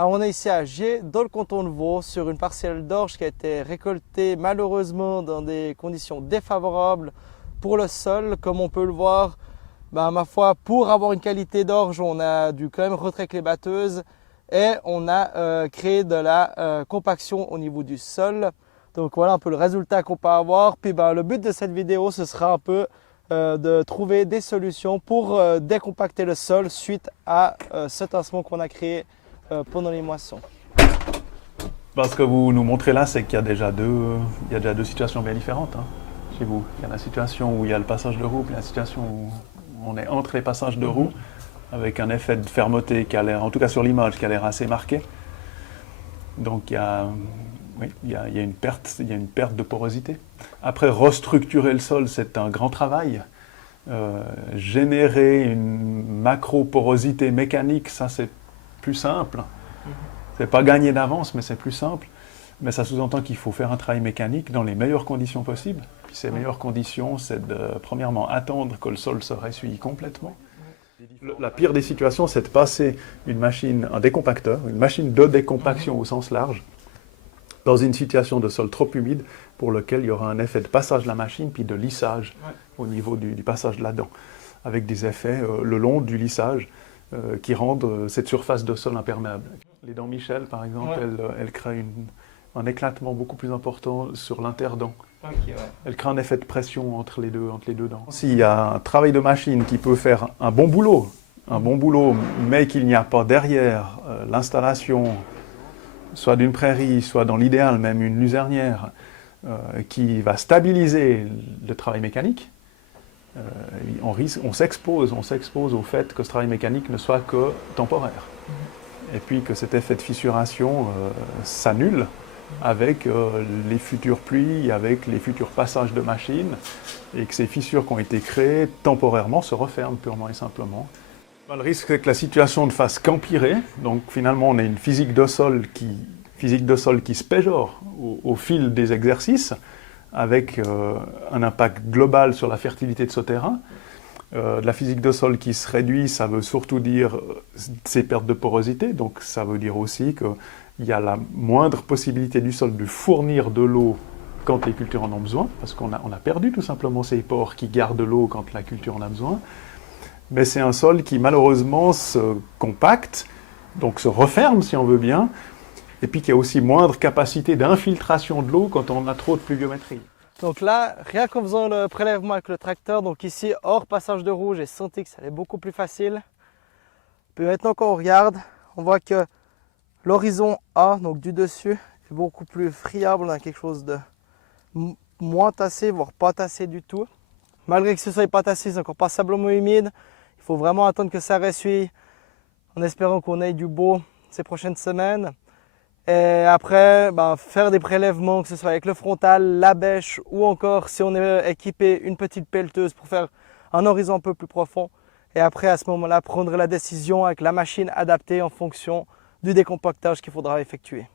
Alors on est ici à Gier, dans le canton de Vaud, sur une parcelle d'orge qui a été récoltée malheureusement dans des conditions défavorables pour le sol. Comme on peut le voir, ma foi, pour avoir une qualité d'orge, on a dû quand même retraiter les batteuses et on a créé de la compaction au niveau du sol. Donc voilà un peu le résultat qu'on peut avoir. Puis le but de cette vidéo, ce sera un peu de trouver des solutions pour décompacter le sol suite à ce tassement qu'on a créé pendant les moissons. Ce que vous nous montrez là, c'est qu'il y a déjà deux situations bien différentes chez vous. Il y a la situation où il y a le passage de roue, puis la situation où on est entre les passages de roue, avec un effet de fermeté qui a l'air, en tout cas sur l'image, qui a l'air assez marqué. Donc il y a une perte de porosité. Après, restructurer le sol, c'est un grand travail. Générer une macro-porosité mécanique, ça c'est plus simple. C'est pas gagné d'avance, mais c'est plus simple. Mais ça sous-entend qu'il faut faire un travail mécanique dans les meilleures conditions possibles. Puis ces meilleures conditions, c'est de, premièrement, attendre que le sol se ressuie complètement. La pire des situations, c'est de passer un décompacteur, une machine de décompaction au sens large, dans une situation de sol trop humide pour lequel il y aura un effet de passage de la machine puis de lissage au niveau du passage de la dent, avec des effets le long du lissage qui rendent cette surface de sol imperméable. Les dents Michel, par exemple, elles créent un éclatement beaucoup plus important sur l'interdent. Elle crée un effet de pression entre les deux dents. S'il y a un travail de machine qui peut faire un bon boulot, mais qu'il n'y a pas derrière l'installation, soit d'une prairie, soit dans l'idéal même une luzernière, qui va stabiliser le travail mécanique, on s'expose au fait que ce travail mécanique ne soit que temporaire. Et puis que cet effet de fissuration s'annule avec les futures pluies, avec les futurs passages de machines, et que ces fissures qui ont été créées temporairement se referment purement et simplement. Le risque, c'est que la situation ne fasse qu'empirer. Donc finalement, on a une physique de sol qui se péjore au fil des exercices, avec un impact global sur la fertilité de ce terrain. De la physique de sol qui se réduit, ça veut surtout dire ces pertes de porosité, donc ça veut dire aussi qu'il y a la moindre possibilité du sol de fournir de l'eau quand les cultures en ont besoin, parce qu'on a perdu tout simplement ces pores qui gardent l'eau quand la culture en a besoin. Mais c'est un sol qui malheureusement se compacte, donc se referme si on veut bien, et puis qui a aussi moindre capacité d'infiltration de l'eau quand on a trop de pluviométrie. Donc là, rien qu'en faisant le prélèvement avec le tracteur, donc ici hors passage de roue, j'ai senti que ça allait beaucoup plus facile. Puis maintenant quand on regarde, on voit que l'horizon A, donc du dessus, est beaucoup plus friable. On a quelque chose de moins tassé, voire pas tassé du tout. Malgré que ce soit pas tassé, c'est encore passablement humide. Il faut vraiment attendre que ça ressuie en espérant qu'on ait du beau ces prochaines semaines. Et après, faire des prélèvements, que ce soit avec le frontal, la bêche ou encore si on est équipé une petite pelleteuse pour faire un horizon un peu plus profond. Et après, à ce moment-là, prendre la décision avec la machine adaptée en fonction du décompactage qu'il faudra effectuer.